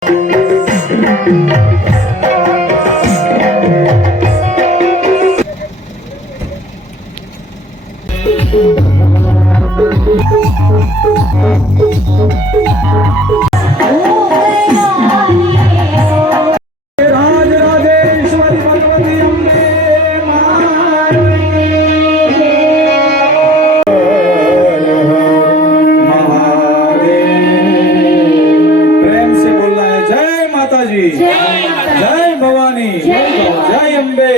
जय भवानी, जय अंबे।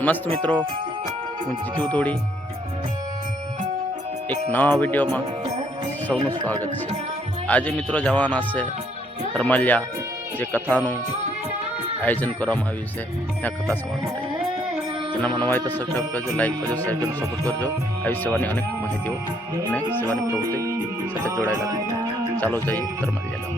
नमस्ते मित्रों, हूँ जीतू थोड़ी एक नवा विडियो में सौનું स्वागत है। आज मित्रों जवाना से हरमलिया जे कथाનું आयोजन કરવામાં આવ્યું છે ત્યાં કથા સવાર માટે ચેનલમાં નવા હોય તો સબસ્ક્રાઈબ કરજો, લાઈક કરજો, શેર કરજો, સપોર્ટ કરજો। આવી સેવાની અનેક માહિતીઓ અને સેવાની પ્રવૃત્તિ સાથે જોડાયેલા રહેજો। ચાલો જઈએ હરમલિયા ગામ।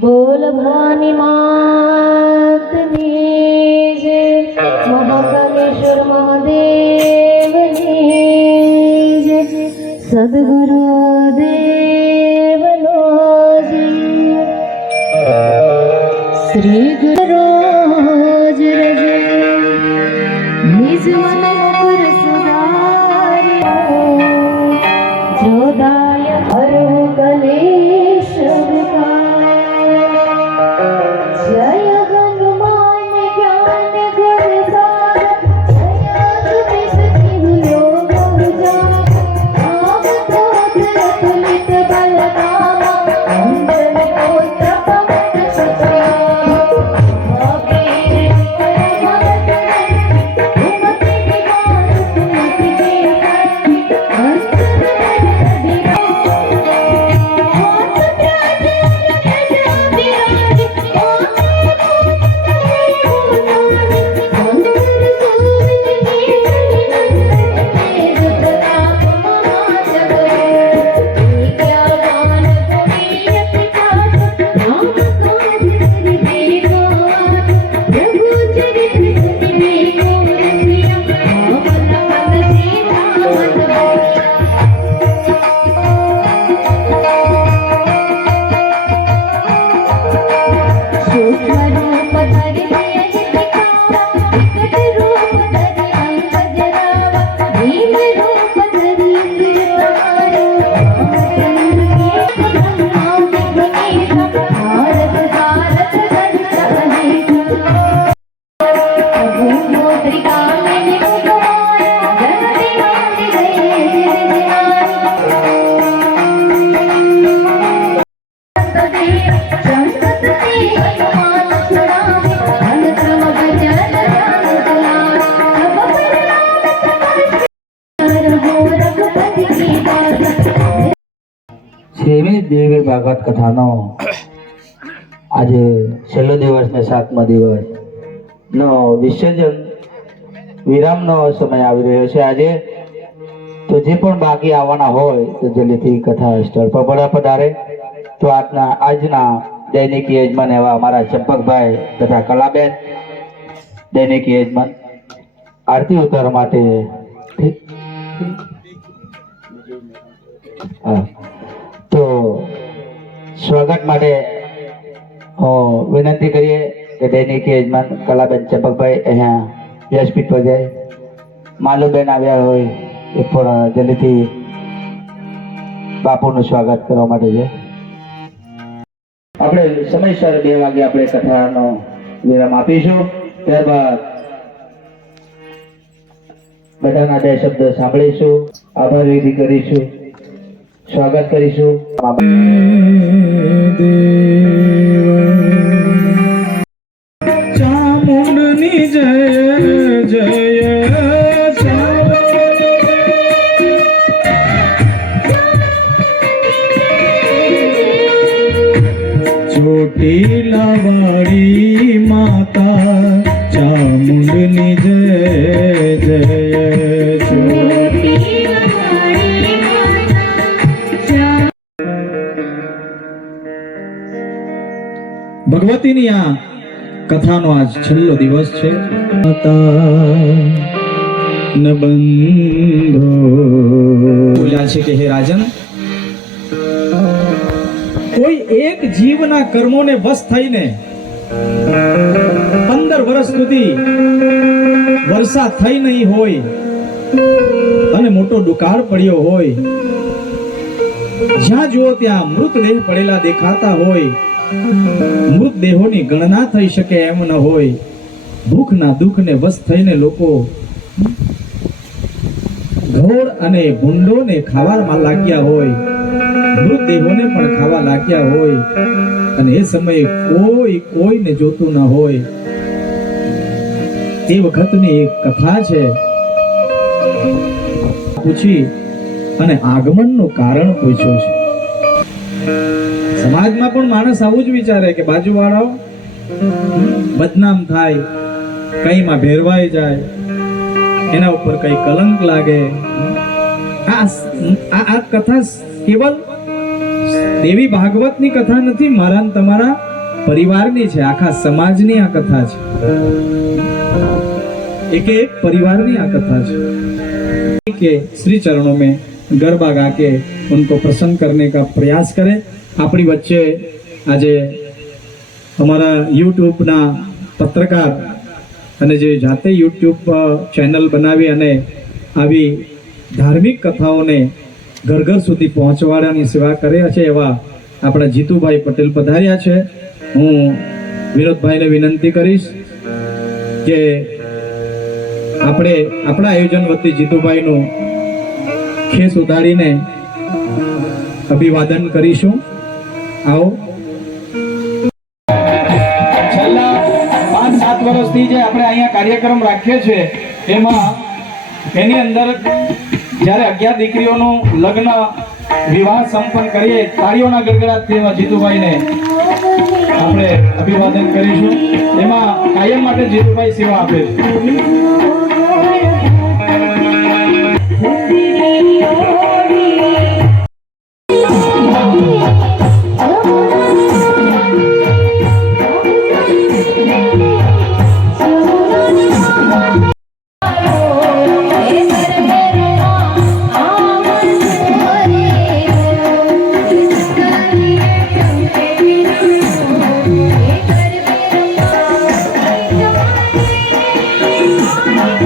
बोल भवानी मात की जय, महाकालेश्वर महादेव की जय, सद्गुरु देव लो जी, श्री गुरु रोज रजे, निज मन पर सुधारियो, जोदाय हरो कलेश विकार। जय हनुमान ज्ञान गुण सागर, जय जुगेश तिहु लोक उजागर, आवत होत रत દેવી ભાગવત કથાનો આજે છેલ્લો દિવસ ને 7મો દિવસ નો વિસર્જન વિરામનો સમય આવી રહ્યો છે આજે. તો જે પણ બાકી આવવાના હોય તો જલ્દીથી કથા સ્થળ પર પધારે. તો આજના દૈનિક યજમાન એવા અમારા ચંપકભાઈ તથા કલાબેન દૈનિક યજમાન આરતી ઉતારવા માટે હા તો સ્વાગત માટે વિનંતી કરીએ કે દૈનિક યજમાન કલાબેન ચંપકભાઈ અહીંયા વ્યાસપીઠ પર જાય. માલુબેન આવ્યા હોય એ પણ જલ્દીથી બાપુનું સ્વાગત કરવા માટે છે. આપણે સમયસર 2 વાગે આપણે કથાનો વિરામ આપીશું. ત્યારબાદ બધાના 2 શબ્દ સાંભળીશું, આભાર વિધિ કરીશું, સ્વાગત કરીશું. ચામુંડની જય જય ચોટીલા વાળી માતા ચામુંડની જય જય ભગવતીની આ કથાનો આજ છેલ્લો દિવસ છે. ન બંધો બોલ્યા છે કે હે રાજન, કોઈ એક જીવના કર્મોને વશ થઈને 15 વર્ષ સુધી વર્ષા થઈ નહીં હોય અને મોટો દુકાળ પડ્યો હોય, જ્યાં જુઓ ત્યાં મૃતદેહ પડેલા દેખાતા હોય, મૃતદેહોની ગણના થઈ શકે એમ ન હોય, ભૂખના દુઃખને વશ થઈને લોકો ઘોડ અને ભૂંડોને ખાવામાં લાગ્યા હોય, મૃતદેહોને પણ ખાવા લાગ્યા હોય, અને એ સમયે કોઈને જોતું ન હોય. તે વખતની એક કથા છે. પૂછી અને આગમનનું કારણ પૂછ્યું છે. સમાજમાં પણ માણસ આવું જ વિચારે કે બાજુવાળાઓ બદનામ થાય, કઈમાં ભેરવાઈ જાય, એના ઉપર કઈ કલંક લાગે. આ કથા કેવલ દેવી ભાગવતની કથા નથી, મારા ને તમારા પરિવારની છે, આખા સમાજની આ કથા છે, एक परिवार ની આ કથા છે કે શ્રી ચरणों में गरबा गा के उनको प्रसन्न करने का प्रयास करें. આપણી વચ્ચે આજે અમારા YouTube ના પત્રકાર અને જે જાતે YouTube ચેનલ બનાવી અને આવી ધાર્મિક કથાઓને ઘર ઘર સુધી પહોંચવાડવાની સેવા કર્યા છે એવા આપણા જીતુભાઈ પટેલ પધાર્યા છે. હું વિનોદભાઈને વિનંતી કરીશ કે આપણે આપણા આયોજન વતી જીતુભાઈનું ખેસ ઉતારીને અભિવાદન કરીશું. આવો. છેલ્લા 5-7 વર્ષથી જે આપણે અહીંયા કાર્યક્રમ રાખીએ છીએ એમાં એની અંદર જ્યારે 11 દીકરીઓનું લગ્ન વિવાહ સંપન્ન કરીએ, તાળીઓના ગડગડાટથી એવા જીતુભાઈને આપણે અભિવાદન કરીશું. એમાં કાયમ માટે જીતુભાઈ સેવા આપે છે. Thank you.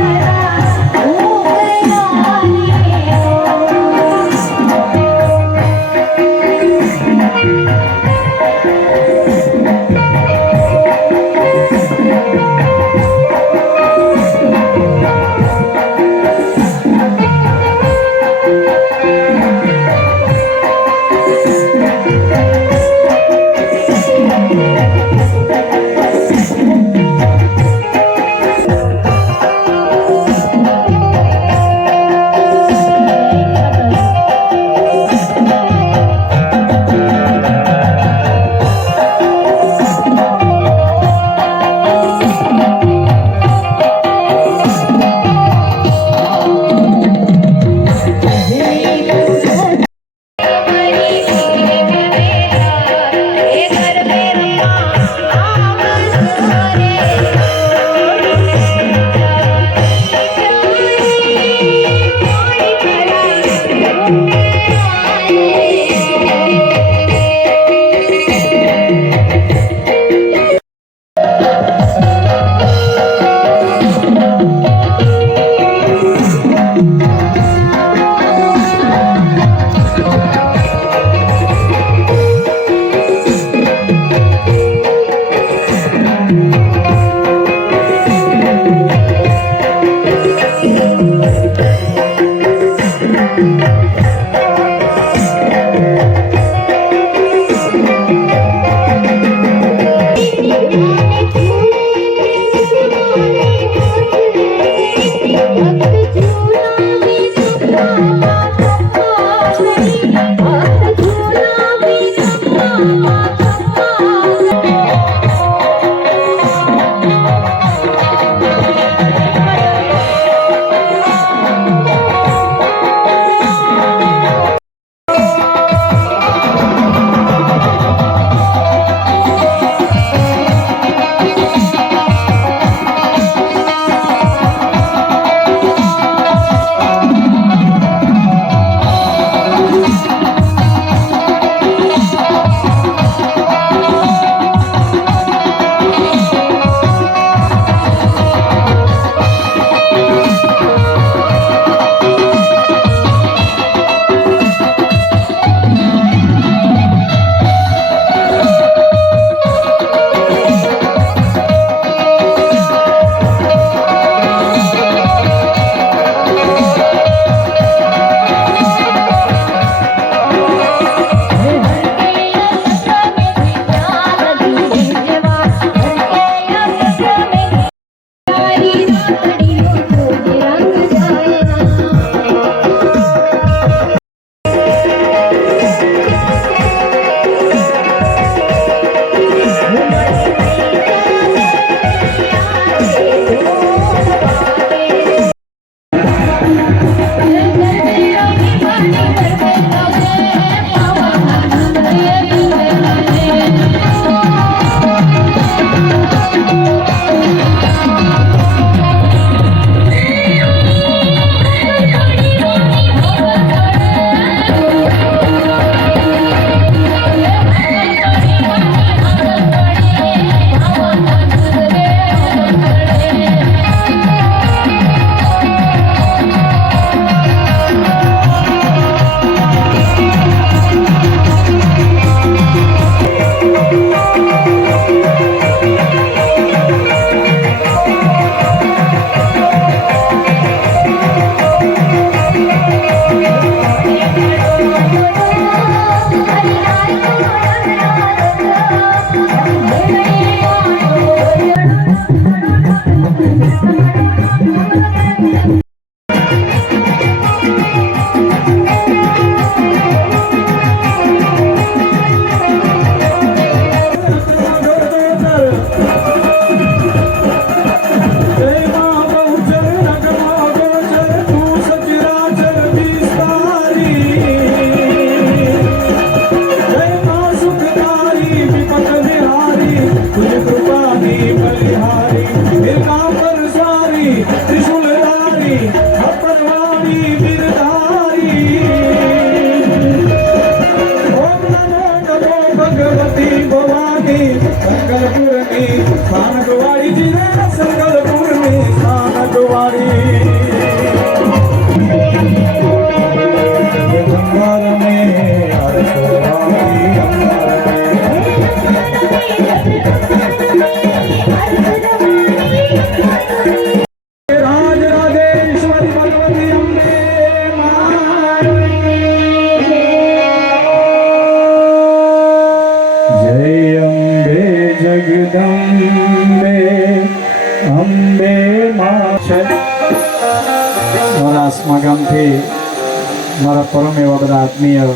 આત્મીય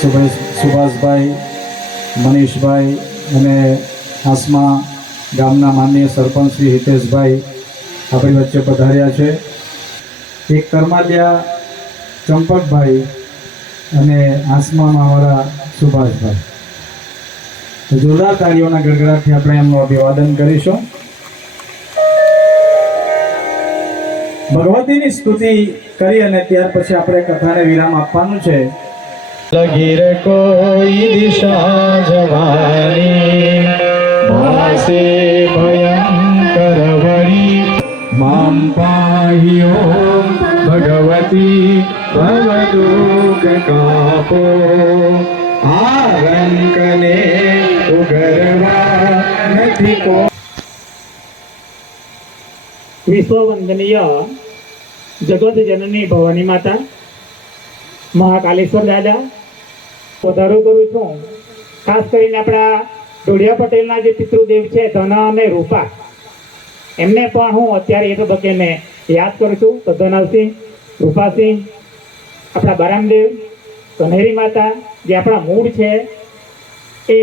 સુભાષભાઈ, મનીષભાઈ અને આસમા ગામના માનનીય સરપંચ શ્રી હિતેશભાઈ આપણી વચ્ચે પધાર્યા છે. એક કરમાલિયા ચંપકભાઈ અને આસમામાં અમારા સુભાષભાઈ. તો જોરદાર તાળીઓના ગડગડાટથી આપણે એમનું અભિવાદન કરીશું. ભગવતીની સ્તુતિ કરી અને ત્યાર પછી આપણે કથાને વિરામ આપવાનું છે. લગી રે કોઈ દિશા જવાની ભાસે ભયંકર વળી મામ પાહિયો ભગવતી ભવદુઃખ કાપો આ રંકને ઉગરવા નથી કો. વિશ્વવંદનીય જગત જનની ભવાની માતા મહાકાલેશ્વર દાદા વધારો કરું છું. ખાસ કરીને આપણા ડોડિયા પટેલના જે પિતૃદેવ છે ધના અને રૂપા, એમને પણ હું અત્યારે એ તબક્કે મેં યાદ કરું છું. તો ધનાવસિંહ, રૂપાસિંહ, આપણા બરામદેવ, કન્હેરી માતા જે આપણા મૂળ છે, એ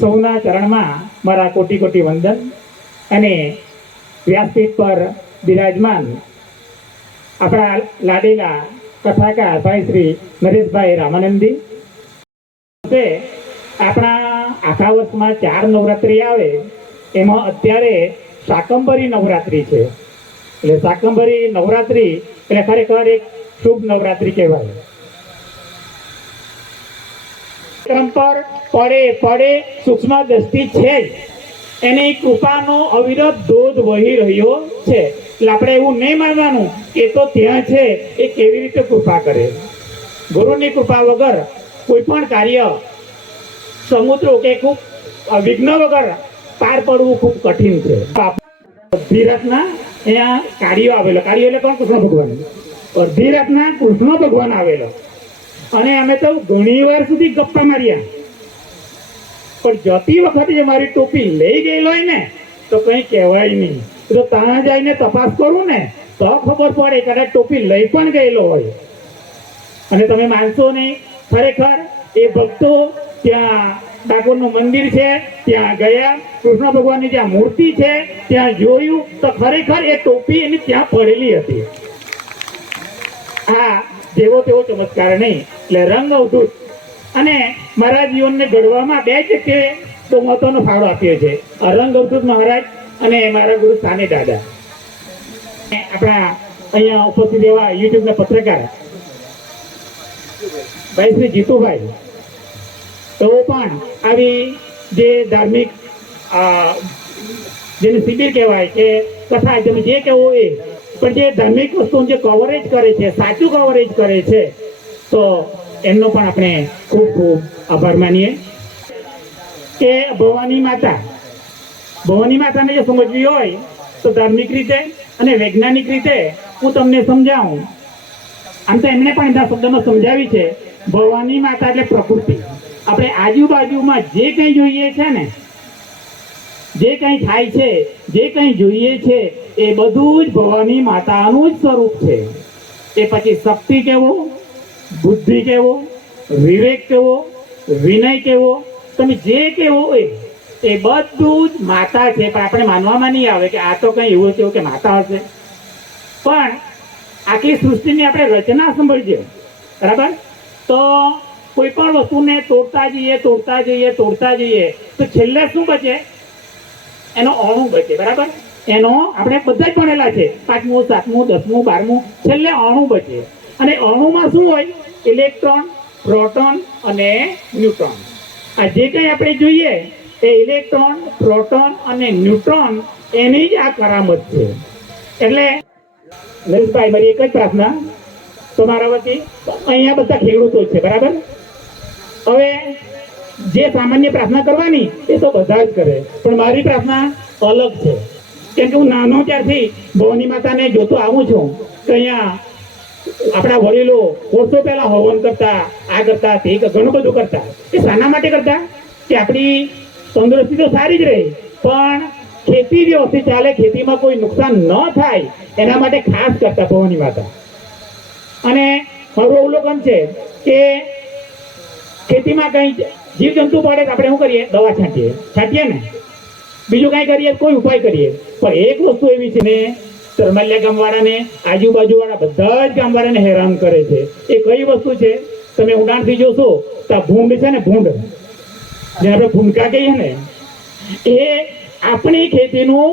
સૌના ચરણમાં મારા કોટી કોટી વંદન. અને વ્યાસપીઠ પર બિરાજમાન આપણા લાડેલા કથાકાર ભાઈ શ્રી નરેશભાઈ રામાનંદી. આપણા આખા વર્ષમાં 4 નવરાત્રિ આવે, એમાં અત્યારે શાકંભરી નવરાત્રિ છે. એટલે શાકંભરી નવરાત્રિ એટલે ખરેખર એક શુભ નવરાત્રિ કહેવાય. ક્રમ પર પડે પડે સૂક્ષ્મ દ્રષ્ટિ છે જ, એની કૃપાનો અવિરત ધોધ વહી રહ્યો છે. એટલે આપણે એવું નહીં માનવાનું કે તો ત્યાં છે, એ કેવી રીતે કૃપા કરે. ગુરુની કૃપા વગર કોઈ પણ કાર્ય સમુદ્રો કે ખૂબ વિઘ્ન વગર પાર પડવું ખૂબ કઠિન છે. અડધી રાતના અહીંયા કાર્યો આવેલો. કાર્યો એટલે કોણ? કૃષ્ણ ભગવાન. અડધી રાતના કૃષ્ણ ભગવાન આવેલો અને અમે તો ઘણી વાર સુધી ગપ્પા માર્યા. પણ જતી વખતે જે મારી ટોપી લઈ ગયેલો હોય ને તો કંઈ કહેવાય નહીં. તો ત્યાં જઈને તપાસ કરું ને તો ખબર પડે કદાચ ટોપી લઈ પણ ગયેલો હોય. અને તમે માનશો નહીં, ખરેખર એ ભક્તો ત્યાં ડાકોરનું મંદિર છે ત્યાં ગયા, કૃષ્ણ ભગવાનની જ્યાં મૂર્તિ છે ત્યાં જોયું તો ખરેખર એ ટોપી એની ત્યાં પડેલી હતી. આ જેવો તેવો ચમત્કાર નહીં, એટલે રંગ અવધૂત. અને મારા જીવનને ઘડવામાં 2 જગ્યાએ બહુ મહત્વનો ફાળો આપ્યો છે. રંગ અવધૂત મહારાજ અને મારા ગુરુ સાને દાદા. આપણા અહીંયા ઉપસ્થિત એવા યુટ્યુબના પત્રકાર ભાઈ શ્રી જીતુભાઈ, તો પણ આવી જે ધાર્મિક જેને શિબિર કહેવાય કે કથા તમે જે કહેવો એ, પણ જે ધાર્મિક વસ્તુનું જે કવરેજ કરે છે, સાચું કવરેજ કરે છે, તો એમનો પણ આપણે ખૂબ ખૂબ આભાર માનીએ. કે ભવાની માતાને જો સમજવી હોય તો ધાર્મિક રીતે અને વૈજ્ઞાનિક રીતે હું તમને સમજાવું. આમ તો એમણે પણ એમના શબ્દમાં સમજાવી છે. ભવાની માતા એટલે પ્રકૃતિ. આપણે આજુબાજુમાં જે કંઈ જોઈએ છે ને, જે કંઈ થાય છે, જે કંઈ જોઈએ છે, એ બધું જ ભવાની માતાનું જ સ્વરૂપ છે. એ પછી શક્તિ કેવો, બુદ્ધિ કેવો, વિવેક કેવો, વિનય કેવો, તમે જે કેવો એ બધું જ માતા છે. પણ આપણે માનવામાં નહીં આવે કે આ તો કંઈ એવું છે કે માતા હશે. પણ આખી સૃષ્ટિની આપણે રચના સમજીએ, બરાબર, તો કોઈ પણ વસ્તુને તોડતા જઈએ તો છેલ્લે શું બચે? એનો અણુ બચે. બરાબર, એનો આપણે બધા જ ભણેલા છે, 5મું, 7મું, 10મું, 12મું, છેલ્લે અણુ બચે. અને અણુમાં શું હોય? ઇલેક્ટ્રોન, પ્રોટોન અને ન્યુટ્રોન. આ જે કંઈ આપણે જોઈએ એ ઇલેક્ટ્રોન, પ્રોટોન અને ન્યુટ્રોન એની જ આ કરામત છે. એટલે નરેશભાઈ, મારી એક જ પ્રાર્થના તમારા વતી, અહીંયા બધા ખેડૂતો છે, બરાબર. હવે જે સામાન્ય પ્રાર્થના કરવાની એ તો બધા જ કરે, પણ મારી પ્રાર્થના અલગ છે. કેમ કે હું નાનો ત્યારથી ભવાની માતાને જોતો આવું છું કે અહીંયા આપણા વડીલો વર્ષો પહેલા હવન કરતા, આ કરતા, તે ઘણું બધું કરતા. એ શાના માટે કરતા? કે આપણી તંદુરસ્તી તો સારી જ રહે, પણ ખેતી વ્યવસ્થિત ચાલે, ખેતીમાં કોઈ નુકસાન ન થાય એના માટે ખાસ કરતા ભવાની માતા. અને મારું અવલોકન છે કે ખેતીમાં કંઈ જીવજંતુ પડે તો આપણે શું કરીએ? દવા છાંટીએ ને, બીજું કાંઈ કરીએ, કોઈ ઉપાય કરીએ. પણ એક વસ્તુ એવી છે ને, તરમાલિયા ગામવાળાને, આજુબાજુવાળા બધા જ ગામવાળાને હેરાન કરે છે. એ કઈ વસ્તુ છે? તમે ઉડાણથી જોશો તો આ ભૂંડ છે ને, ભૂંડ જે આપણે ભૂંડકા કહીએ ને, એ આપણી ખેતીનું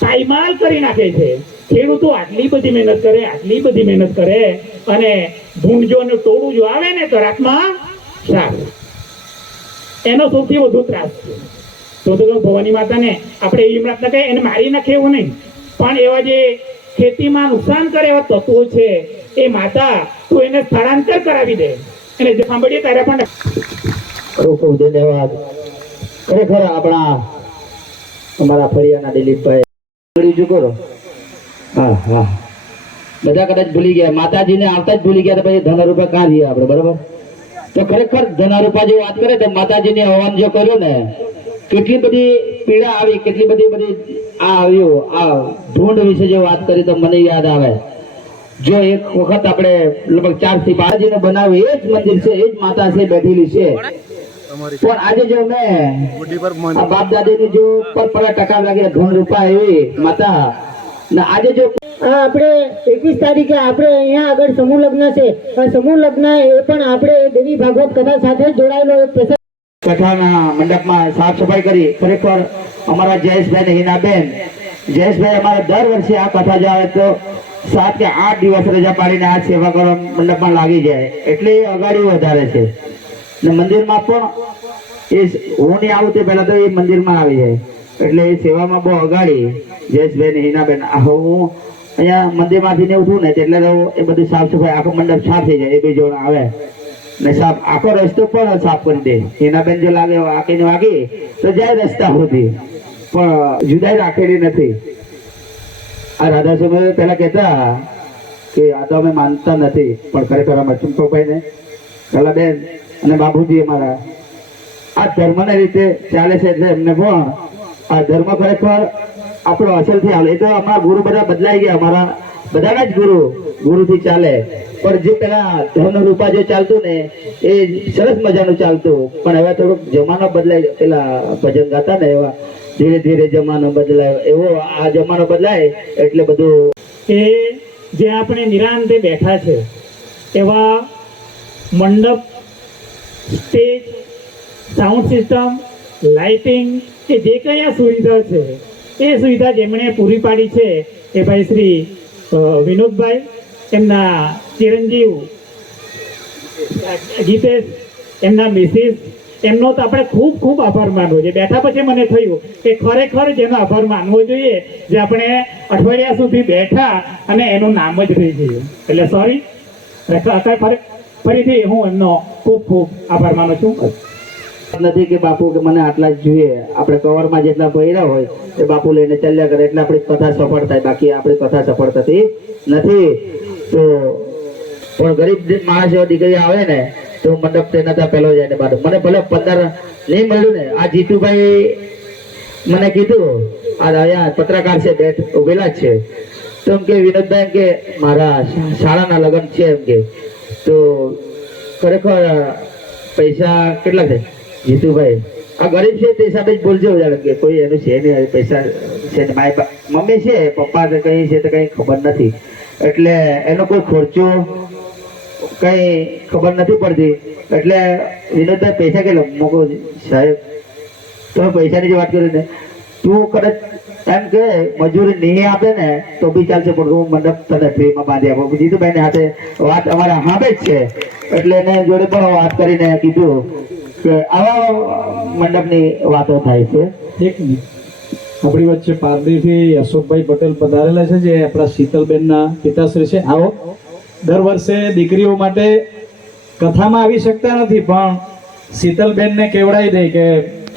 પાયમાલ કરી નાખે છે. ખેડૂતો આટલી બધી મહેનત કરે અને ભૂંડ જો અને ટોળું જો આવે ને તો રાતમાં શ્રાપ, એનો સૌથી વધુ ત્રાસ છે. તો ભવાની માતાને આપણે એવી પ્રાર્થના કરીએ, એને મારી નાખે એવું નહીં, પણ એવા જે ખેતીમાં નુકસાન કરે એવા તત્વો છે, એ માતા તું એને સ્થળાંતર કરાવી દે. એને જે સાંભળીએ ત્યારે પણ ખૂબ ખૂબ ધન્યવાદ. ખરેખર આપણા અમારા ફળિયાના દિલીપભાઈ બીજું કરો. હા હા, બધા કદાચ ભૂલી ગયા, માતાજીને આવતા જ ભૂલી ગયા તો પછી ધનરૂપા કાં રહીએ આપણે, બરાબર? તો ખરેખર ધનરૂપા જે વાત કરે તો માતાજીને આહવાન જો કર્યું ને, કેટલી બધી પીડા આવી, કેટલી બધી આ આવ્યું. આ ઢૂંઢ વિશે જો વાત કરી તો મને યાદ આવે, જો એક વખત આપણે લગભગ 4 થી 5 ને બનાવ્યું, એ જ મંદિર છે, એ જ માતા છે બેઠેલી છે. પણ આજે જો મેં બાપ દાદીની જો પરંપરા ટકા લાગે ધનરૂપા એવી માતા, ને આજે જો આપણે 21 તારીખે આપણે અહીંયા આગળ સમૂહ લગ્ન છે. આ સમૂહ લગ્ન એ પણ આપણે દેવી ભાગવત કથા સાથે જોડાયેલો એક પ્રસંગ. કથાના મંડપમાં સાફ સફાઈ કરી. ખરેખર અમારા જયેશભાઈ ને હિનાબેન, જયેશભાઈ અમારા દર વર્ષે આ કથા જો આવે તો 7 કે 8 દિવસ રજા પાડીને આ સેવા કરવા મંડપમાં લાગી જાય, એટલે એ અગાડી વધારે છે. ને મંદિરમાં પણ એ હું નહીં આવું તે પહેલા તો એ મંદિરમાં આવી જાય, એટલે એ સેવામાં બહુ અગાડી. જયેશભાઈ ને હિનાબેન, હું અહીંયા મંદિરમાંથી ને ઉઠું ને એટલે એ બધું સાફ સફાઈ, આખો મંડપ સાફ થઈ જાય. એ 2 જણ આવે ને સાફ, આખો રસ્તો પણ સાફ કરી દે. હિનાબેન જો લાગે વાગીને વાગી તો જાય રસ્તા સુધી, પણ જુદાઈ રાખેલી નથી. આ રાધા સમય પહેલા કહેતા કે આ તો અમે માનતા નથી, પણ ખરેખર અમે ચંપકભાઈ ને કલાબેન અને બાબુજી અમારા આ ધર્મના રીતે ચાલે છે, એટલે એમને પણ આ ધર્મ ખરેખર આપણો અસલથી હાલે. એ તો અમારા ગુરુ બધા બદલાઈ ગયા, અમારા બધાના જ ગુરુથી ચાલે. પણ જે પેલા ધનરૂપા જે ચાલતું ને એ સરસ મજાનું ચાલતું, પણ હવે થોડુંક જમાનો બદલાય. પેલા ભજન ગાતા ને એવા ધીરે ધીરે જમાનો બદલાય, એવો આ જમાનો બદલાય એટલે બધું. કે જે આપણે નિરાંતે બેઠા છે એવા મંડપ, સ્ટેજ, સાઉન્ડ સિસ્ટમ, લાઇટિંગ, એ જે કંઈ આ સુવિધા છે એ સુવિધા જેમણે પૂરી પાડી છે એ ભાઈ શ્રી વિનોદભાઈ, એમના ચિરંજીવ ગીતેશ, એમના મિસિસ, એમનો તો આપણે ખૂબ ખૂબ આભાર માનવો જોઈએ. બેઠા પછી મને થયું કે ખરેખર જેનો આભાર માનવો જોઈએ, જે આપણે અઠવાડિયા સુધી બેઠા અને એનું નામ જ રહી ગયું. એટલે સોરી, ફરીથી હું એમનો ખૂબ ખૂબ આભાર માનું છું. નથી કે બાપુ કે મને આટલા જ જોઈએ, આપણે કવરમાં જેટલા પડ્યા હોય એ બાપુ લઈને ચાલ્યા કરે એટલે આપણી કથા સફળ થાય, બાકી આપણી કથા સફળ થતી નથી. તો પણ ગરીબ માણસ એવા દીકરી આવે ને તો મંડપ તેના પહેલો જાય ને બાદ મને ભલે 15 નહીં મળ્યું ને, આ જીતુભાઈ મને કીધું, આ અહીંયા પત્રકાર છે બેઠ ઉભેલા જ છે, તો એમ કે વિનોદભાઈ એમ કે મારા શાળાના લગ્ન છે એમ કે, તો ખરેખર પૈસા કેટલા છે જીતુભાઈ? આ ગરીબ છે તે હિસાબે જ બોલજો, કે કોઈ એનું છે નહીં, પૈસા છે ને, મારી મમ્મી છે, પપ્પા કઈ છે તો કઈ ખબર નથી, એટલે એનો કોઈ ખર્ચો કઈ ખબર નથી પડતી. એટલે વિનોદભાઈ પૈસા કેટલા મૂકો સાહેબ? તમે પૈસાની જે વાત કરી ને, તું કદાચ એમ કે મજૂરી નહીં આપે ને તો બી ચાલશે, પણ હું મંડપ તને ફ્રીમાં બાંધી આપું. જીતુભાઈ ને હાથે વાત અમારા હાથે જ છે, એટલે એને જોડે પણ વાત કરીને કીધું કે આવા મંડપની વાતો થાય છે. એક મિનિટ, આપણી વચ્ચે પારડીથી અશોકભાઈ પટેલ પધારેલા છે, જે આપણા શીતલબેનના પિતાશ્રી છે. આવો. દર વર્ષે દીકરીઓ માટે કથામાં આવી શકતા નથી, પણ શીતલબેનને કેવડાવી દે કે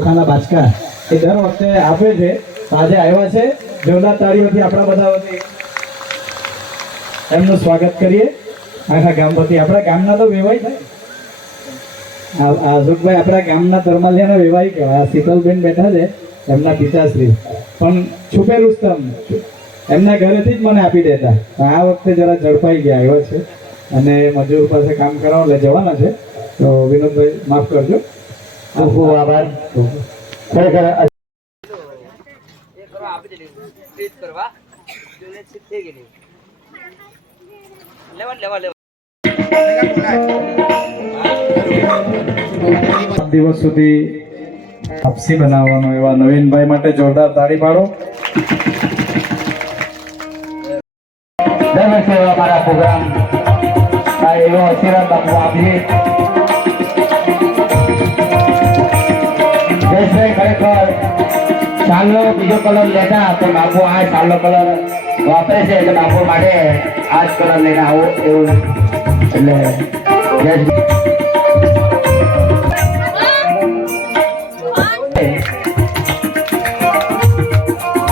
ખાના બાચકા એ દર વખતે આપે છે. આજે આવ્યા છે, જોરદાર તાળીઓથી આપણા બધા વતી એમનું સ્વાગત કરીએ. આખા ગામ વતી, આપણા ગામના તો વેવાય થાય. અશોકભાઈ આપણા ગામના તરમાલિયાના વેવાય કહેવાય. આ શીતલબેન બેઠા છે, એમના પિતાશ્રી, પણ છુપે રુસ્તમ એમના ઘરેથી જ મને આપી દેતા. આ વખતે જરા ઝડપાઈ ગયા આવ્યા છે. અને મજૂર પાસે કામ કરાવવા લઈ જવાના છે. તો વિનોદભાઈ માફ કરજો. ખૂબ ખૂબ આભાર. ખરેખર સાત દિવસ સુધી આપસી બનાવવાનો એવા નવીનભાઈ માટે જોરદાર તાળી પાડો. દર વર્ષે અમારા પ્રોગ્રામ એવો આશીર્વાદ બાપુ આપીએ. જયેશભાઈ ખરેખર સાલનો બીજો કલર લેતા તો બાપુ આ સાલનો કલર વાપરે છે એટલે બાપુ માટે આ જ કલર લઈને આવો એવું એટલે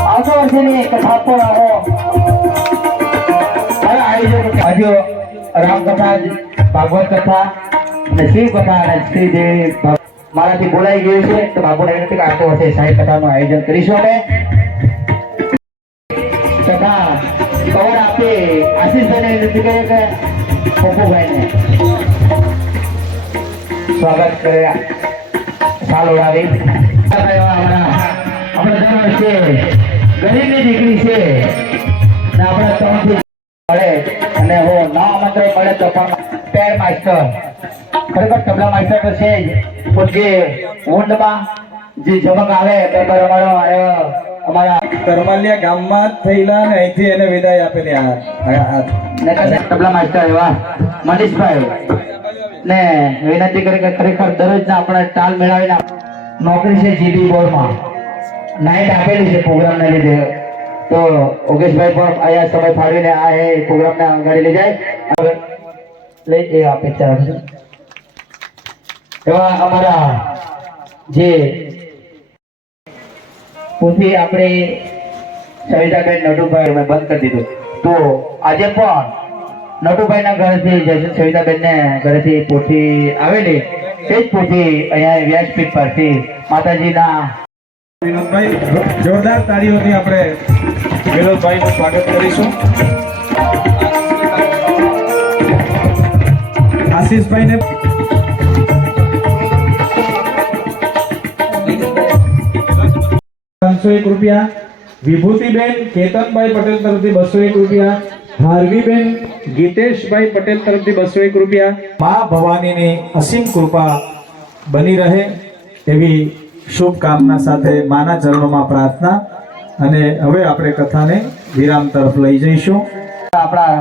આવતો વર્ષેની કથા પર આવો આજે રામકથા, ભાગવત કથા અને શિવ કથા અને શ્રીદેવી મારાથી બોલાઈ ગયું છે. તો બાપુને વિનંતી કે આવતો વર્ષે સાઈ કથાનું આયોજન કરીશું અમે. તથા કવર આપી આશીષભાઈને વિનંતી કરીએ કે પપ્પુભાઈને સ્વાગત કર્યા સાલ ઓળાવી. આપણે દર વર્ષે ગરીબની દીકરી છે ને આપણે ત્રણથી મળે અને હું ન આમંત્રણ મળે તો પણ પેડ માસ્ટર ખરેખર તબલા માસ્ટર તો છે જ પણ જે ઊંડમાં જે ઝમક આવે પેપર અમારા કરમાલિયા ગામમાં જ થયેલા ને અહીંથી એને વિદાય આપેલી. તબલા માસ્ટર એવા મનીષભાઈ ને વિનંતી કરી કે ખરેખર દરરોજના આપણે તાલ મેળવીને નોકરી છે જીબી બોર્ડમાં નાઇટ આપેલી છે પ્રોગ્રામને લીધે. તો યોગેશભાઈ પણ અહીંયા સમય ફાળવીને આ એ પ્રોગ્રામને આગળ લઈ જાય લઈ એ આપે ચાલો. એવા અમારા જે પૂથી આપણે સવિતાબેન નટુભાઈ અમે બંધ કરી દીધું. તો આજે પણ નટુભાઈના ઘરેથી જયસુખ સવિતાબેનને ઘરેથી પોથી આવેલી તે જ પોથી અહીંયા વ્યાસપીઠ પરથી માતાજીના વિનોદભાઈ જોરદાર તાળીઓથી આપણે વિનોદભાઈનું સ્વાગત કરીશું. આશીષભાઈને 501 રૂપિયા, વિભૂતિબેન કેતનભાઈ પટેલ તરફથી 201 રૂપિયા, હાર્વીબેન ગીતેશભાઈ પટેલ તરફથી 201 રૂપિયા. મા ભવાનીની અસીમ કૃપા બની રહે એવી શુભકામના સાથે માના ચરણોમાં પ્રાર્થના. અને હવે આપણે કથાને વિરામ તરફ લઈ જઈશું. આપણા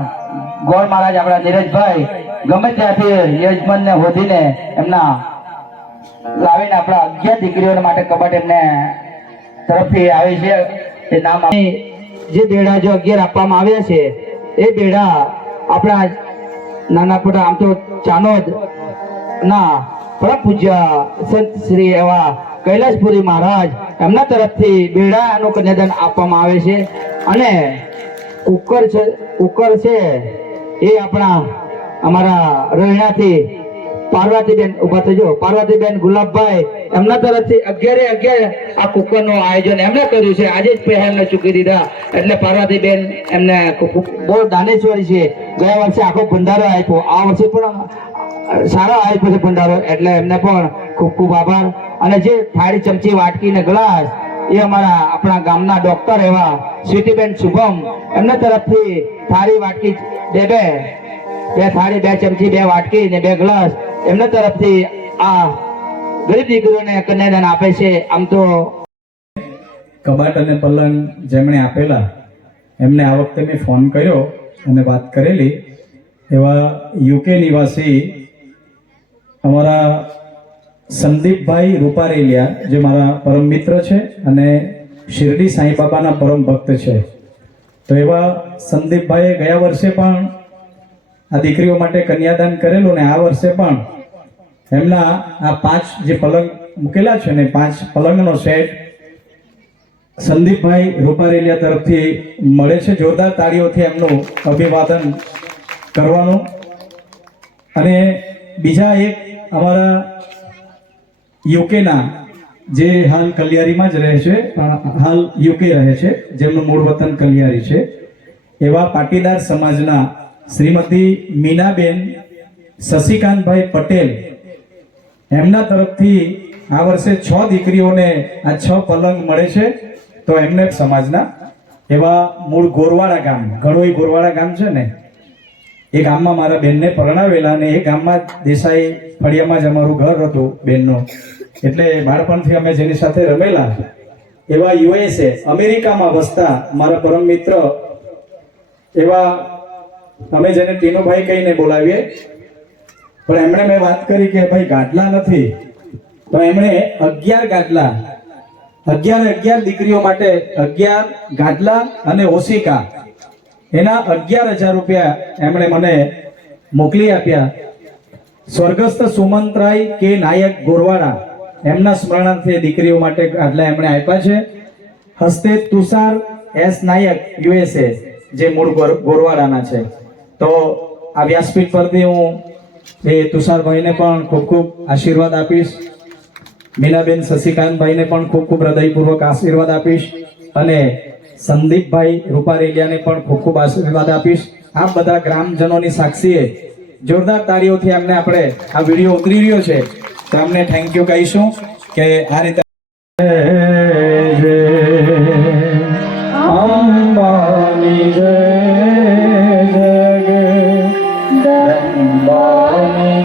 ગોળ મહારાજ આપણા નીરજભાઈ ગમે ત્યાંથી યજમાનને હોધીને એમના લાવીને આપણા 11 દીકરીઓ માટે કબાટ એમને તરફથી આવી છે. એ નામ જે બેડા જો 11 આપવામાં આવ્યા છે એ બેડા આપણા નાના પોતા આમ તો ચાનોદ ના પરમ પૂજ્ય સંત શ્રી એવા કૈલાસપુરી મહારાજ એમના તરફથી બેડાનું કન્યાદાન આપવામાં આવે છે. અને કુકર છે એ આપણા અમારા રોહિણાથી પાર્વતીબેન ઉભા થજો, પાર્વતીબેન ગુલાબભાઈ એમના તરફથી 11 આ કુકરનું આયોજન એમને કર્યું છે. આજે જ પહેલને ચૂકી દીધા એટલે પાર્વતીબેન એમને બહુ દાનેશ્વરી છે. ગયા વર્ષે આખો ભંડારો આપ્યો, આ વર્ષે પણ સારો આપ્યો છે ભંડારો એટલે એમને પણ ખૂબ ખૂબ આભાર. અને જે થાળી, ચમચી, વાટકી ને ગ્લાસ એ અમારા આપણા ગામના ડોક્ટર એવા સ્વીટીબેન શુભમ એમના તરફથી થાળી, વાટકી બે થાળી, 2 ચમચી, 2 વાટકી ને 2 ગ્લાસ એમના તરફથી આ ગરીબ દીકરીઓને કન્યાદાન આપે છે. આમ તો કબાટ અને પલંગ જેમણે આપેલા એમને આ વખતે મેં ફોન કર્યો અને વાત કરેલી. એવા યુકે નિવાસી અમારા સંદીપભાઈ રૂપારેલિયા જે મારા પરમ મિત્ર છે અને શિરડી સાંઈ બાબાના પરમ ભક્ત છે. તો એવા સંદીપભાઈએ ગયા વર્ષે પણ આ દીકરીઓ માટે કન્યાદાન કરેલું ને આ વર્ષે પણ એમના આ 5 જે પલંગ મૂકેલા છે ને 5 પલંગનો સેટ સંદીપભાઈ રૂપારેલિયા તરફથી મળે છે. જોરદાર તાળીઓથી એમનું અભિવાદન કરવાનું. અને બીજા એક અમારા યુકેના જે હાલ કલિયારીમાં જ રહે છે પણ હાલ યુકે રહે છે, જેમનું મૂળ વતન કલિયારી છે, એવા પાટીદાર સમાજના શ્રીમતી મીનાબેન શશિકાંતભાઈ પટેલ એમના તરફથી આ વર્ષે 6 દીકરીઓને આ 6 પલંગ મળે છે. તો એમને સમાજના એવા મૂળ ગોરવાડા ગામ, ઘડોઈ ગોરવાડા ગામ છે ને, એ ગામમાં મારા બેનને પરણાવેલા અને એ ગામમાં દેસાઈ ફળિયામાં જ અમારું ઘર હતું બેનનું. એટલે બાળપણથી અમે જેની સાથે રમેલા એવા USA અમેરિકામાં વસતા મારા પરમ મિત્ર એવા અમે જેને ટીનુભાઈ કહીને બોલાવીએ, પણ એમણે મેં વાત કરી કે ભાઈ ગાદલા નથી, તો એમણે 11 ગાદલા 11 દીકરીઓ માટે 11 ગાદલા અને ઓશિકા એના 11,000 રૂપિયા એમણે મને મોકલી આપ્યા. સ્વર્ગસ્થ સુમંતરાય કે નાયક ગોરવાડા એમના સ્મરણાર્થે દીકરીઓ માટે ગાદલા એમણે આપ્યા છે. હસ્તે તુષાર એસ નાયક USA જે મૂળ ગોરવાડાના છે. તો આ વ્યાસપીઠ પરથી હું એ તુષારભાઈને પણ ખૂબ ખૂબ આશીર્વાદ આપીશ, મીનાબેન શશિકાંતભાઈને પણ ખૂબ ખૂબ હૃદયપૂર્વક આશીર્વાદ આપીશ અને સંદીપભાઈ રૂપારેલિયાને પણ ખૂબ ખૂબ આશીર્વાદ આપીશ. આ બધા ગ્રામજનોની સાક્ષીએ જોરદાર તાળીઓથી અમને આપણે આ વિડીયો ઉતરી રહ્યો છે તો અમને થેન્ક યુ કહીશું કે આ રીતે અંબાની જય જગદંબાની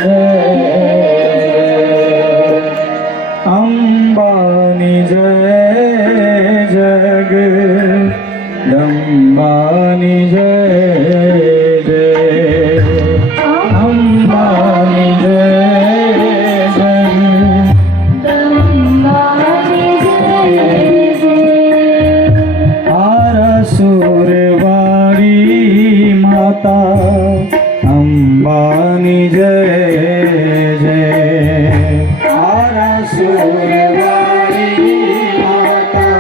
જય અંબાની જય જગદંબાની જય જય અંબાની જય સુરવારી માતા અંબાની જય જય સુરવારી માતા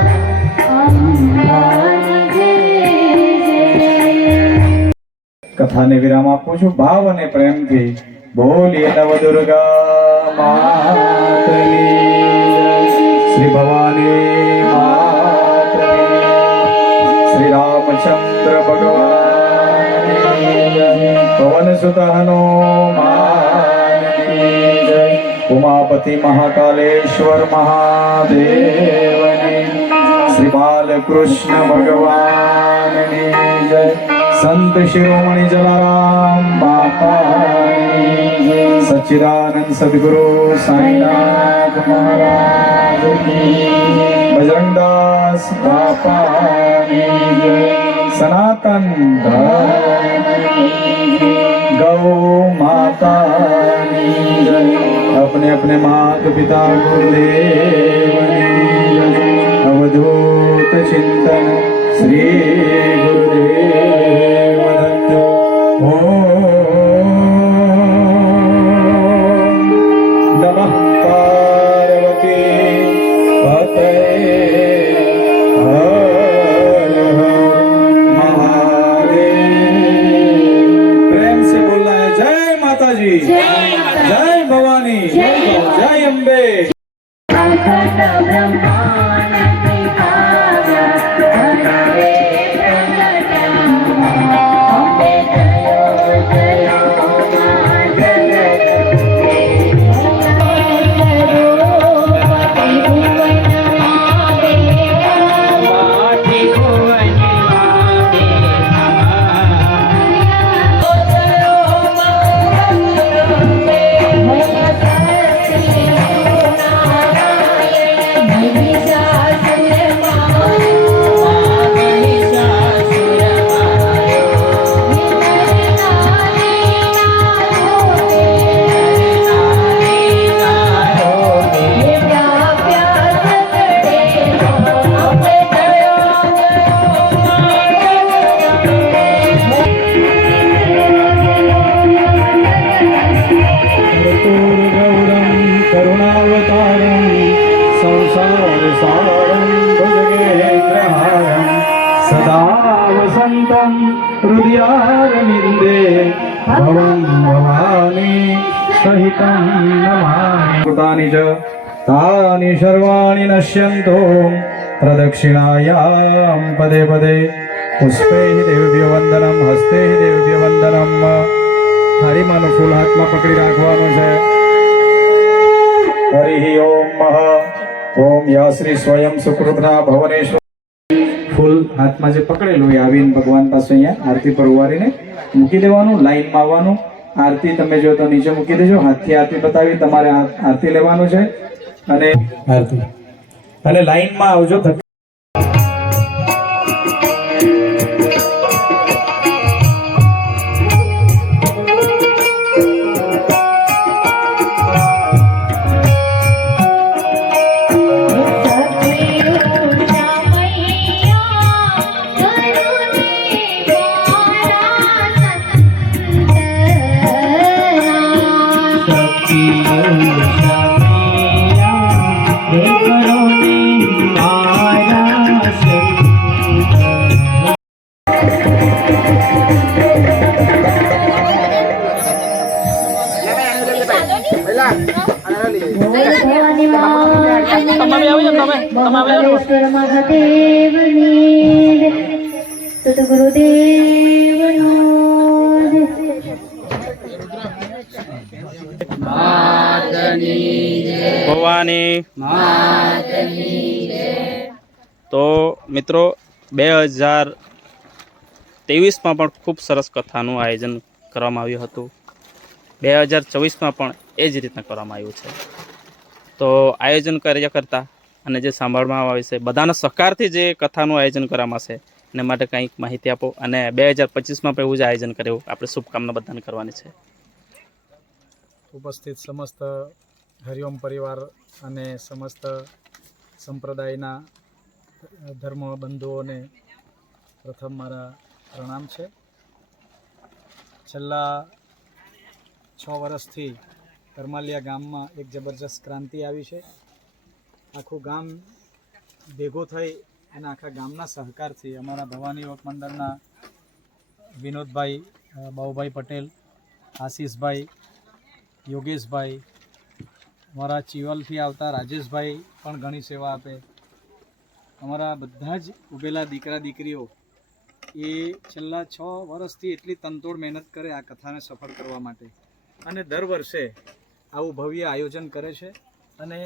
કથાને વિરામ આપું છું ભાવ અને પ્રેમથી. બોલીએ નવદુર્ગા માતની શ્રી ભવાની માતની શ્રી રામચંદ્ર ભગવાન પવન સુત હનુમાનની જય. ઉમાપતિ મહાકાલેશ્વર મહાદેવની શ્રી બાલકૃષ્ણ ભગવાનની જય. સંત શિરોમણી જલારામ બાપાની જય. સચ્ચિદાનંદ સદગુરુ સાઈનાથ મહારાજ કી જય. બજરંગદાસ બાપાની જય. સનાતન ધર્મ गौ मातानी जय. अपने अपने माता पिता गुरुदेवनी जय. अवधूत चिंतन श्री गुरुदेव दत्त. ओम नमः पार्वती पतये हर हर महादेव. प्रेम से बोलना है जय माता जी, जय भवानी, जय अम्बे. वसन्तं हृदयारविन्दे भवं भवानी सहितं नमामि. कृतानि च तानि सर्वाणि नश्यन्तो प्रदक्षिणायां पदे पदे પુષ્પે દેવ્ય વંદનમ, હસ્તે દેવ્ય વંદનમ. થાળીમાંનું ફૂલ હાથમાં પકડી રાખવાનું છે. હરિ ઓમ. ઓમ યા શ્રી સ્વયં સુકૃતના ભવનેશ્વર. ફૂલ હાથમાં જે પકડેલું એ આવીને ભગવાન પાસે અહીંયા આરતી પર ઉવારીને મૂકી દેવાનું. લાઈનમાં આવવાનું. આરતી તમે જો તો નીચે મૂકી દેજો. હાથથી આરતી બતાવી તમારે આરતી લેવાનું છે અને આરતી અને લાઈનમાં આવજો. ભવાની. તો મિત્રો 2023માં પણ ખૂબ સરસ કથાનું આયોજન કરવામાં આવ્યું હતું. 2024માં પણ એ જ રીતના કરવામાં આવ્યું છે. તો આયોજન કર્યા કરતા અને જે સાંભળવામાં આવે છે બધાના સહકારથી જે કથાનું આયોજન કરવામાં છે એને માટે કંઈક માહિતી આપો. અને 2025માં પણ એવું જ આયોજન કર્યું. આપણે શુભકામના બધાને કરવાની છે. ઉપસ્થિત સમસ્ત હરિઓમ પરિવાર અને સમસ્ત સંપ્રદાયના ધર્મ બંધુઓને પ્રથમ મારા પ્રણામ છે. છેલ્લા 6 વર્ષથી કરમાલિયા ગામમાં એક જબરજસ્ત ક્રાંતિ આવી છે. આખું ગામ ભેગું થઈ અને આખા ગામના સહકારથી અમારા ભવાની યુવક મંડળના વિનોદભાઈ, બાઉભાઈ પટેલ, આશીષભાઈ, યોગેશભાઈ, અમારા ચિવલથી આવતા રાજેશભાઈ પણ ઘણી સેવા આપે. અમારા બધા જ ઉભેલા દીકરા દીકરીઓ એ છેલ્લા 6 વર્ષથી એટલી તનતોડ મહેનત કરે આ કથાને સફળ કરવા માટે અને દર વર્ષે આવું ભવ્ય આયોજન કરે છે. અને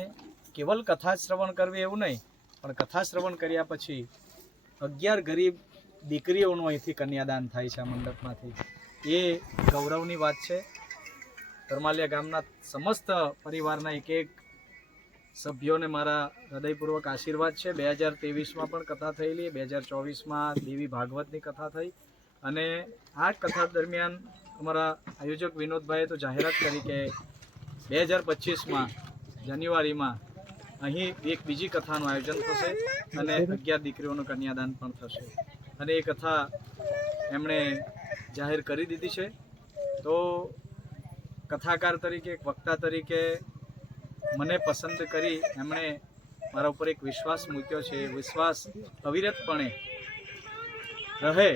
કેવલ કથા શ્રવણ કરવી એવું નહીં, પણ કથા શ્રવણ કર્યા પછી 11 ગરીબ દીકરીઓનું અહીંથી કન્યાદાન થાય છે આ મંડપમાંથી. એ ગૌરવની વાત છે. કરમાલિયા ગામના સમસ્ત પરિવારના એક એક સભ્યોને મારા હૃદયપૂર્વક આશીર્વાદ છે. 2023માં પણ કથા થયેલી, 2024માં દેવી ભાગવતની કથા થઈ. અને આ કથા દરમિયાન અમારા આયોજક વિનોદભાઈએ તો જાહેરાત કરી કે 2025માં જાન્યુઆરીમાં અહીં એક બીજી કથાનું આયોજન થશે અને 11 દીકરીઓનું કન્યાદાન પણ થશે. અને એ કથા એમણે જાહેર કરી દીધી છે. તો કથાકાર તરીકે, વક્તા તરીકે મને પસંદ કરી એમણે મારા ઉપર એક વિશ્વાસ મૂક્યો છે. વિશ્વાસ અવિરતપણે રહે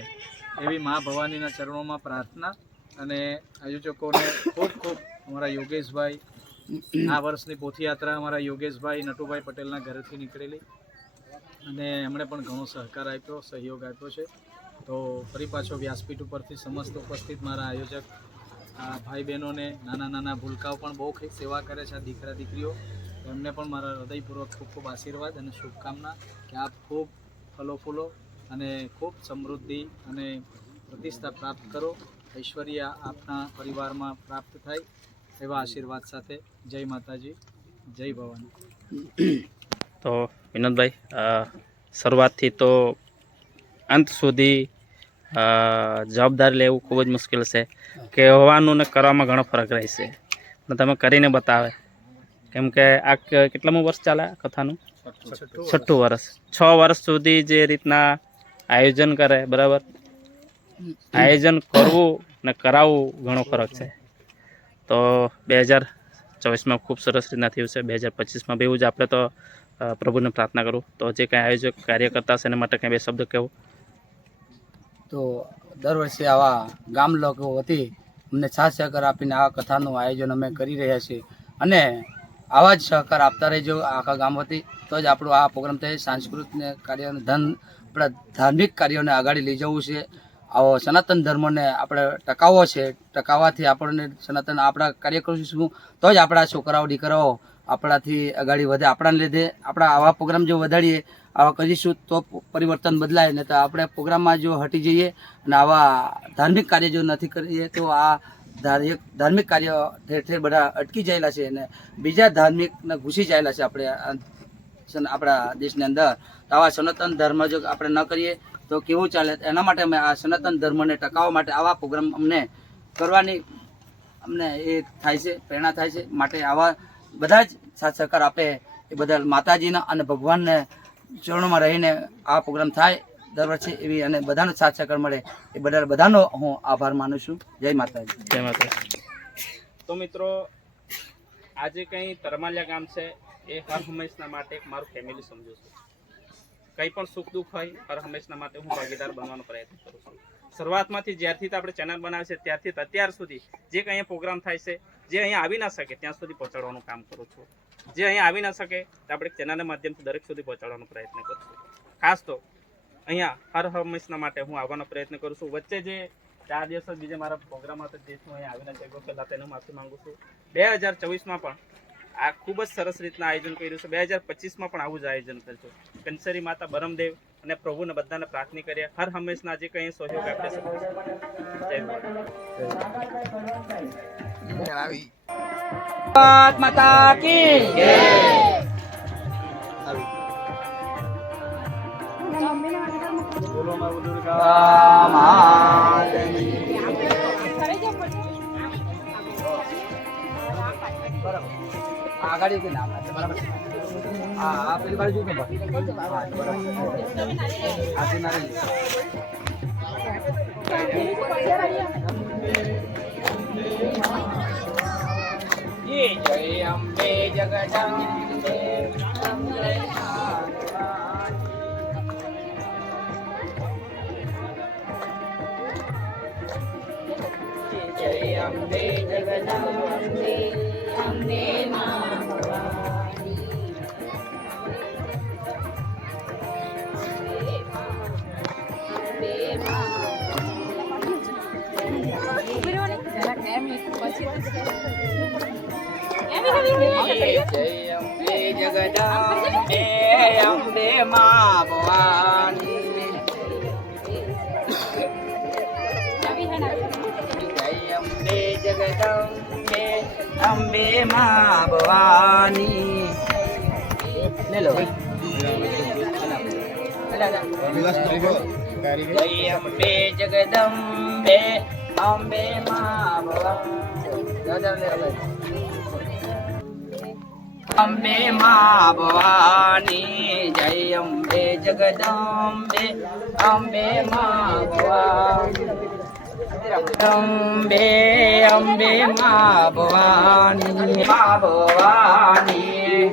એવી મા ભવાનીના ચરણોમાં પ્રાર્થના. અને આયોજકોને ખૂબ ખૂબ અમારા યોગેશભાઈ, આ વર્ષની પોથીયાત્રા અમારા યોગેશભાઈ નટુભાઈ પટેલના ઘરેથી નીકળેલી અને એમણે પણ ઘણો સહકાર આપ્યો, સહયોગ આપ્યો છે. તો ફરી પાછો વ્યાસપીઠ ઉપરથી સમસ્ત ઉપસ્થિત મારા આયોજક ભાઈ બહેનોને, નાના નાના ભૂલકાઓ પણ બહુ સેવા કરે છે આ દીકરા દીકરીઓ, એમને પણ મારા હૃદયપૂર્વક ખૂબ ખૂબ આશીર્વાદ અને શુભકામના કે આપ ખૂબ ફલો ફૂલો અને ખૂબ સમૃદ્ધિ અને પ્રતિષ્ઠા પ્રાપ્ત કરો, ઐશ્વર્ય આપના પરિવારમાં પ્રાપ્ત થાય એવા આશીર્વાદ સાથે જય માતાજી, જય ભવાની. તો વિનોદભાઈ, શરૂઆતથી તો અંત સુધી જવાબદારી લેવું ખૂબ જ મુશ્કેલ છે. કહેવાનું ને કરવામાં ઘણો ફરક રહેશે. અને તમે કરીને બતાવે, કેમ કે આ કેટલામું વર્ષ ચાલે આ કથાનું? 6ઠું વર્ષ. 6 વર્ષ સુધી જે રીતના આયોજન કરે, બરાબર, આયોજન કરવું ને કરાવવું ઘણો ફરક છે. તો 2024માં ખૂબ સરસ રીતના થયું છે. 2025માં બી એવું જ આપણે તો પ્રભુને પ્રાર્થના કરું. તો જે કાંઈ આયોજક કાર્ય કરતા હશે એના માટે કંઈ 2 શબ્દ કહેવું? તો દર વર્ષે આવા ગામ લોકો વતી અમને સાથ સહકાર આપીને આ કથાનું આયોજન અમે કરી રહ્યા છીએ. અને આવા જ સહકાર આપતા રહેજો આખા ગામ વતી, તો જ આપણું આ પ્રોગ્રામ થાય. સાંસ્કૃતિક કાર્યનું ધન આપણા ધાર્મિક કાર્યોને આગળ લઈ જવું છે. આવો સનાતન ધર્મને આપણે ટકાવવો છે. ટકાવવાથી આપણને સનાતન આપણા કાર્ય કરીશું તો જ આપણા છોકરાઓ દીકરાઓ આપણાથી આગળ વધે. આપણાને લીધે આપણા આવા પ્રોગ્રામ જો વધારીએ, આવા કરીશું તો પરિવર્તન બદલાય. ને તો આપણે પ્રોગ્રામમાં જો હટી જઈએ અને આવા ધાર્મિક કાર્ય જો નથી કરીએ તો આ ધાર્મિક કાર્ય ઠેર ઠેર બધા અટકી જાયેલા છે અને બીજા ધાર્મિકને ઘૂસી જાયેલા છે આપણા દેશની અંદર. તો આવા સનાતન ધર્મ જો આપણે ન કરીએ તો કેવું ચાલે? એના માટે અમે આ સનાતન ધર્મને ટકાવવા માટે આવા પ્રોગ્રામ અમને કરવાની અમને એ થાય છે, પ્રેરણા થાય છે. માટે આવા બધા જ સાથ સહકાર આપે એ બદલ માતાજીના અને ભગવાનને ચરણોમાં રહીને આ પ્રોગ્રામ થાય દર વર્ષે એવી અને બધાનો સાથ સહકાર મળે એ બદલ બધાનો હું આભાર માનું છું. જય માતાજી. જય માતાજી. તો મિત્રો, આજે કંઈ તરમાલિયા ગામ છે એ હર હંમેશના માટે એક મારું ફેમિલી સમજુ છું. કંઈ પણ સુખ દુઃખ હોય હર હંમેશના માટે હું ભાગીદાર બનવાનો પ્રયત્ન કરું છું. શરૂઆતમાંથી જ્યારથી આપણે ચેનલ બનાવે છે ત્યારથી અત્યાર સુધી જે કંઈ અહીંયા પ્રોગ્રામ થાય છે, જે અહીંયા આવી ના શકે ત્યાં સુધી પહોંચાડવાનું કામ કરું છું. જે અહીંયા આવી ના શકે તો આપણે ચેનલના માધ્યમથી દરેક સુધી પહોંચાડવાનો પ્રયત્ન કરું છું. ખાસ તો અહીંયા હર હંમેશના માટે હું આવવાનો પ્રયત્ન કરું છું. વચ્ચે જે 4 દિવસ બીજે મારા પ્રોગ્રામ હતા જે હું અહીંયા આવીને જગ્યો પહેલાં તેનું માફી માંગુ છું. 2024માં પણ આ ખૂબ જ સરસ રીતના આયોજન કર્યું છે. 2025માં પણ આવું જ આયોજન કરજો. કંસરી માતા બરમદેવ અને પ્રભુને બધાને પ્રાર્થના કરીએ હર હંમેશના જે કંઈ સહયોગ આપે છે. ભારત માતા કી જય. આગળ કે નામ બરાબર. હા પેલી બાજુ કે બરાબર. આ નારી જય અંબે જગદંબે જય અંબે જગદંબે અંબે માં જય અંબે જગદંબે અંબે માં ભવાની જય અંબે જગદંબે અંબે માં ભવાની લે લો જય અંબે જગદંબે અંબે માં ભવાની અંબે માં ભવાની જય અંબે જગદંબે અંબે માં ભવાની અંબે અંબે માં ભવાની માં ભવાની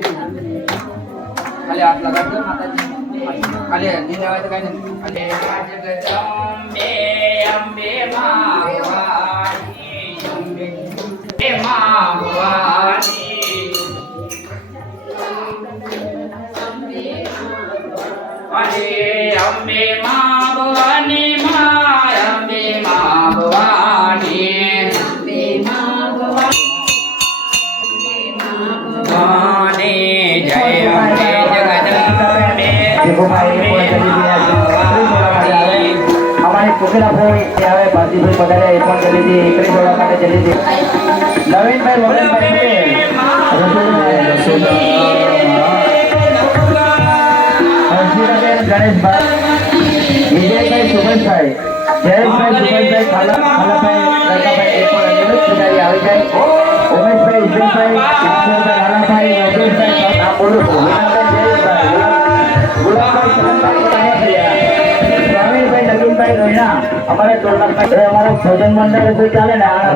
ખાલી હાથ લગાડજો માતાજી ખાલી હજી આવે તો કઈ નથી જગદંબે અંબે માં ભવાની અંબે માં ભવાની અંબે માં ભવાની માં અંબે માં ભવાની અંબે માં ભવાની જય અંબે જગદંબે हमारे पोखेरा फोन આવે ભાતીભાઈ પધાર્યા એ પણ ચલી હતી એકરી જોડા માટે ચલી હતી નવીનભાઈ વગરભાઈ હર્ષિરાબેન ગણેશભાઈ વિજયભાઈ સુભાષભાઈ જયેશભાઈ સુભાષભાઈ ખાલાભાઈ લડકાભાઈ એ પણ અંદરજ પધારી આવી જાય ઉમેશભાઈ ઈશ્વરભાઈ લાલાભાઈ યોગેશભાઈ નામ બોલું છું ગુલાબભાઈ સરનભાઈ પ્રવીણભાઈ નવીનભાઈ રોહિણા અમારે ટોલનાકભાઈ અમારા ભોજન મંડળ તો ચાલે ને આ